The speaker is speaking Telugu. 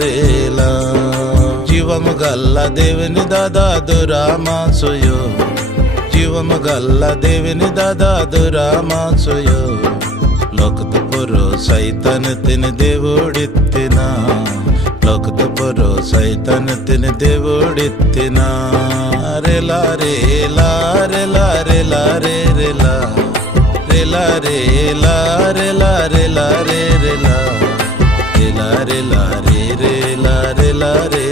రేలా జీవము గల్ల దేవుని దాదాదు రామాసుయో జీవము గల్ల దేవుని దాదాదు రామాసుయో లోకత పురో సైతన్ తిని దేవుడిత్తినా లోకత పురో సైతన్ తిని దేవుడిత్తినా రేలా రేలా రేలా రేలా రే రేలా రేలా రేలా రేలా రేలా రే రేలా రేలా రేలా రే రేలా రేలా రే